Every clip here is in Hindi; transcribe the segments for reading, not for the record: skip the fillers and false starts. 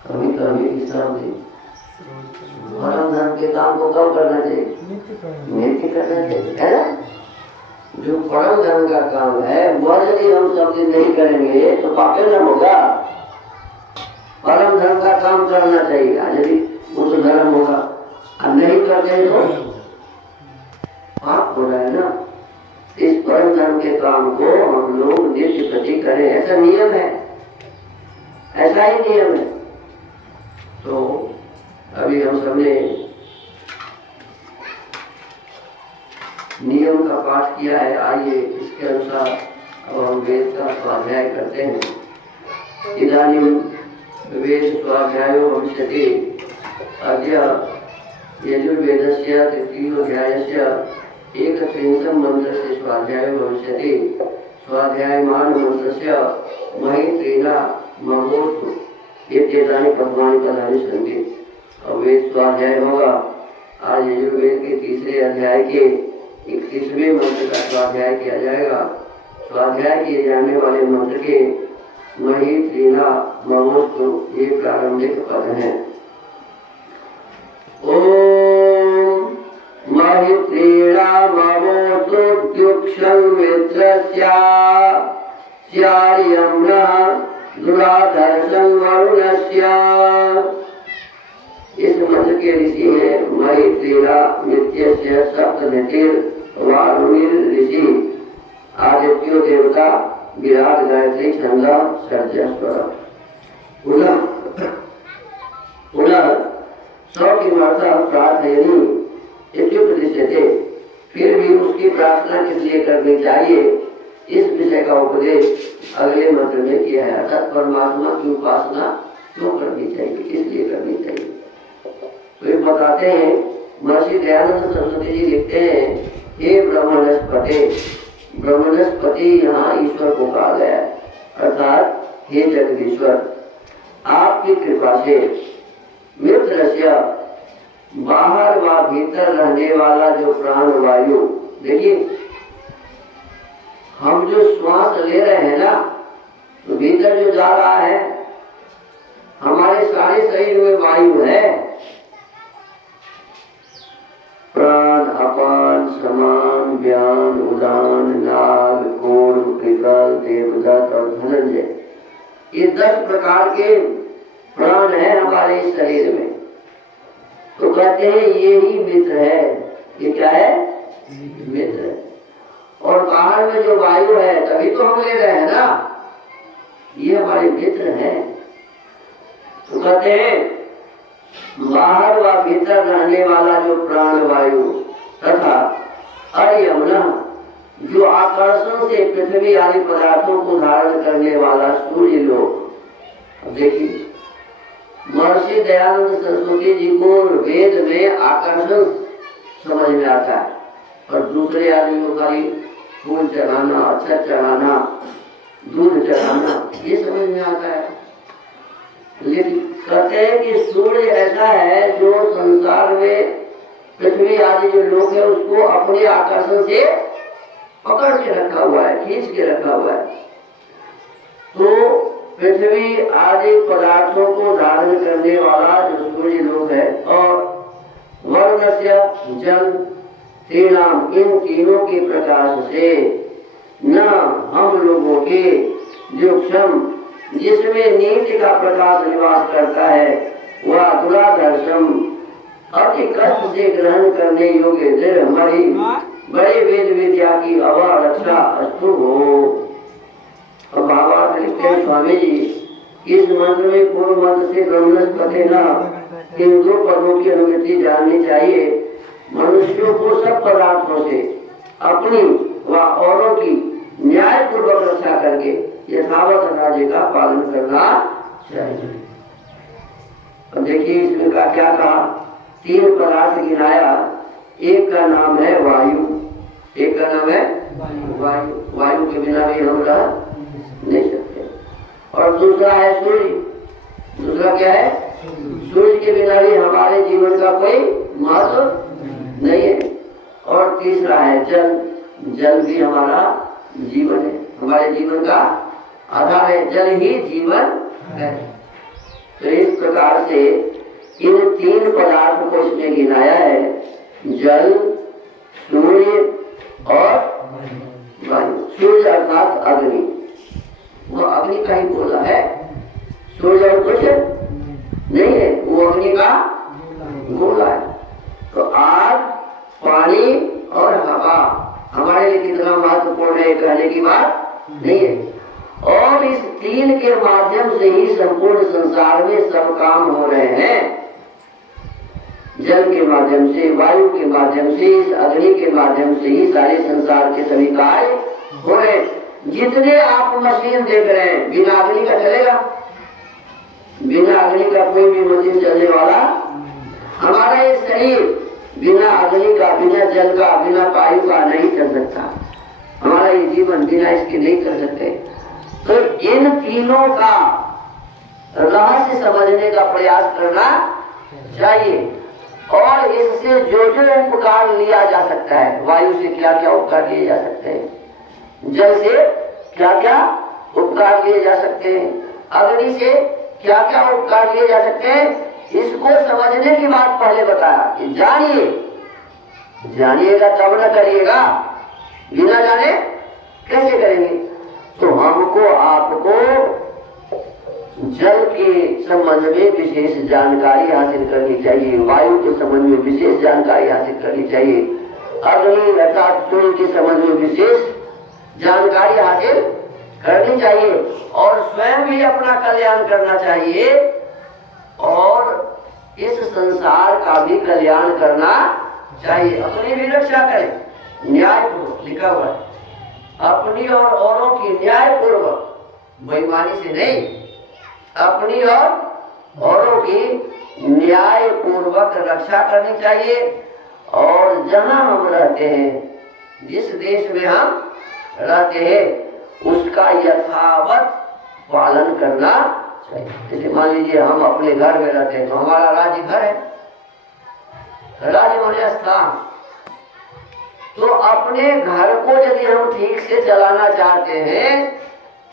कभी कभी विश्राम दे। परम धर्म के काम को कब करना चाहिए? नित्य करना चाहिए, है ना? जो परम धर्म का काम है वह यदि हम सब दिन नहीं करेंगे तो पापे न होगा। परम धर्म का काम करना चाहिए, यदि वो तो धर्म होगा, और नहीं करते हैं तो पाप हो रहा है ना। इस परम धर्म के काम को हम लोग नित्य प्रति करें, ऐसा नियम है, ऐसा ही नियम है। तो अभी हम सबने नियम का पाठ किया है। आइए इसके अनुसार अब हम वेद का स्वाध्याय करते हैं। इदानीं वेद स्वाध्यायो भविष्यति। अद्य यजुर्वेदस्य तृतीयोऽध्यायस्य 31 मन्त्रस्य स्वाध्यायो भविष्यति। स्वाध्यायमान मन्त्रस्य महित्रेण महोस्तु इत्येतानि पद्मानि पदानि सन्ति। और वेद स्वाध्याय होगा। आज यजुर्वेद के तीसरे अध्याय के 31वें मंत्र का स्वाध्याय किया जाएगा। स्वाध्याय किए जाने वाले मंत्र के महित्रेण महोस्तु ये प्रारंभिक पद हैं। ओम महित्रेण महोस्तु द्युक्षं मित्रस्य स्यार्यं नः दुराधर्षं वरुणस्य। इस मंत्र के ऋषि है महित्रेण नित्यस्य सप्तनितिर वारुणिर ऋषि आदित्यो देवता विराट गायत्री छंद सर्जस्वर। पुनः सौ की मात्रा प्रार्थयनी इत्युपदिश्यते। फिर भी उसकी प्रार्थना किस लिए करनी चाहिए, इस विषय का उपदेश अगले मंत्र में किया है। अर्थात परमात्मा की उपासना क्यों करनी चाहिए, किस लिए करनी चाहिए। तो ये बताते हैं, महर्षि दयानंद सरस्वती जी लिखते हैं, हे ब्रह्मणस्पते। ब्रह्मणस्पति यहाँ ईश्वर को कहा गया है, अर्थात हे जगदीश्वर, आपकी कृपा से मित्रस्य बाहर व भीतर रहने वाला जो प्राण वायु, देखिए हम जो श्वास ले रहे हैं ना, तो भीतर जो जा रहा है, हमारे सारे शरीर में वायु है। प्राण, अपान, समान, व्यान, उदान, नाग, कूर्म, कृकल, देवदत्त और धनंजय, ये 10 प्रकार के प्राण है हमारे इस शरीर में। तो कहते हैं ये ही मित्र है। ये क्या है? मित्र है। और बाहर में जो वायु है तभी तो हम ले रहे हैं ना, ये हमारे मित्र हैं। तो कहते हैं बाहर व भीतर रहने वाला जो प्राण वायु तथा अर्यमन जो आकर्षण से पृथ्वी आदि पदार्थों को धारण करने वाला सूर्य लोक। अब देखिए महर्षि दयानंद सरस्वती जी को वेद में आकर्षण समझ में आता है, और दूसरे आदमियों का फूल चढ़ाना, अक्षत चढ़ाना, दूध चढ़ाना, ये समझ में आता है। लेकिन कहते हैं कि सूर्य ऐसा है जो संसार में पृथ्वी आदि जो लोग है उसको अपने आकर्षण से पकड़ के रखा हुआ है, खींच के रखा हुआ है। तो पृथ्वी आदि पदार्थों को धारण करने वाला जो सूर्य लोग है, और वर्णस्य जल तीनाम, इन तीनों के प्रकाश से न हम लोगों के जो क्षम जिसमें नीति का प्रकाश निवास करता है, वह दुराधर्षम अति कष्ट से ग्रहण करने योग्य दृढ़ हमारी बड़े वेद विद्या की अवरक्षा अस्तु हो। और भावार्थ लिखते हैं स्वामी जी, इस मंत्र में पूर्व मंत्र से ब्रह्मणस्पते न, इन 2 पदों की अनुवृत्ति जाननी चाहिए। मनुष्यों को सब पदार्थों से अपनी व औरों की न्याय पूर्वक रक्षा करके यथावत राज्य का पालन करना चाहिए। अब देखिए इसमें का क्या कहा, 3 पदार्थ गिनाया। एक का नाम है वायु, एक का नाम है वायु, वायु के बिना भी हम रह नहीं सकते। और दूसरा है सूर्य, दूसरा क्या है? सूर्य के बिना भी हमारे जीवन का कोई महत्व नहीं है। और तीसरा है जल, जल भी हमारा जीवन है, हमारे जीवन का आधार है, जल ही जीवन है। तो इस प्रकार से इन तीन पदार्थों को इसने गिनाया है, जल, सूर्य और वायु। सूर्य अर्थात अग्नि, वो अग्नि का ही बोला है, सूर्य और कुछ नहीं है, वो अग्नि का गोला है। तो आग, पानी और हवा हमारे लिए कितना महत्वपूर्ण है कहने की बात नहीं है। और इस तीन के माध्यम से ही संपूर्ण संसार में सब काम हो रहे हैं। जल के माध्यम से, वायु के माध्यम से, इस अग्नि के माध्यम से ही सारे संसार के सभी कार्य हो रहे हैं। जितने आप मशीन देख रहे हैं, बिना अग्नि का चलेगा? बिना अग्नि का कोई भी मशीन चलने वाला, हमारा ये शरीर बिना अग्नि का, बिना जल का, बिना वायु का नहीं चल सकता। हमारा ये जीवन बिना इसके नहीं कर सकते। तो इन तीनों का रहस्य समझने का प्रयास करना चाहिए और इससे जो जो उपकार लिया जा सकता है, वायु से क्या क्या उपकार लिए जा सकते हैं, जल से क्या क्या उपकार लिए जा सकते हैं, अग्नि से क्या क्या उपकार लिए जा सकते हैं, इसको समझने की बात पहले बताया कि जानिए, जानिएगा तब न करिएगा, बिना जाने कैसे करेंगे। तो हमको आपको जल के संबंध में विशेष जानकारी हासिल करनी चाहिए, वायु के संबंध में विशेष जानकारी हासिल करनी चाहिए, अग्नि अर्थात सूर्य के संबंध में विशेष जानकारी हासिल करनी चाहिए और स्वयं भी अपना कल्याण करना चाहिए और इस संसार का भी कल्याण करना चाहिए। अपनी भी रक्षा करें, न्यायपूर्वक लिखा हुआ है, अपनी और औरों की न्यायपूर्वक, बेईमानी से नहीं, अपनी और औरों की न्यायपूर्वक रक्षा करनी चाहिए। और जहां हम रहते हैं, जिस देश में हम रहते हैं, उसका यथावत पालन करना चाहिए। जैसे मान लीजिए हम अपने घर में रहते हैं तो हमारा राज्य घर है, राज्य माने स्थान। तो अपने घर को यदि हम ठीक से चलाना चाहते हैं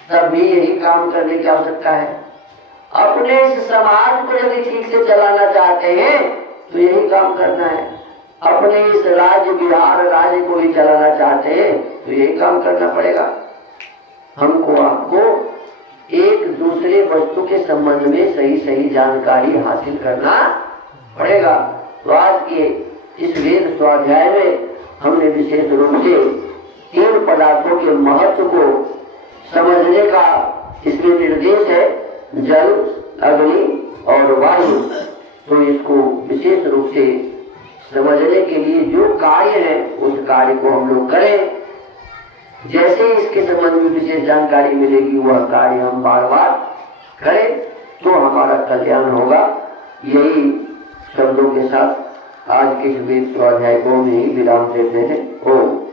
तब भी यही काम करने की आवश्यकता है। अपने इस समाज को यदि ठीक से चलाना चाहते हैं तो यही काम करना है। अपने इस राज्य, बिहार राज्य को भी चलाना चाहते हैं तो यही काम करना पड़ेगा। हमको आपको एक दूसरे वस्तु के संबंध में सही सही जानकारी हासिल करना पड़ेगा। तो आज के इस वेद स्वाध्याय में हमने विशेष रूप से तीन पदार्थों के महत्व को समझने का इसमें निर्देश है, जल, अग्नि और वायु। तो इसको विशेष रूप से समझने के लिए जो कार्य है उस कार्य को हम लोग करें। जैसे इसके संबंध में विशेष जानकारी मिलेगी वह कार्य हम बार बार करें तो हमारा कल्याण होगा। यही शब्दों के साथ आज के वेद स्वाध्याय को में ही विराम देते हैं। ओम।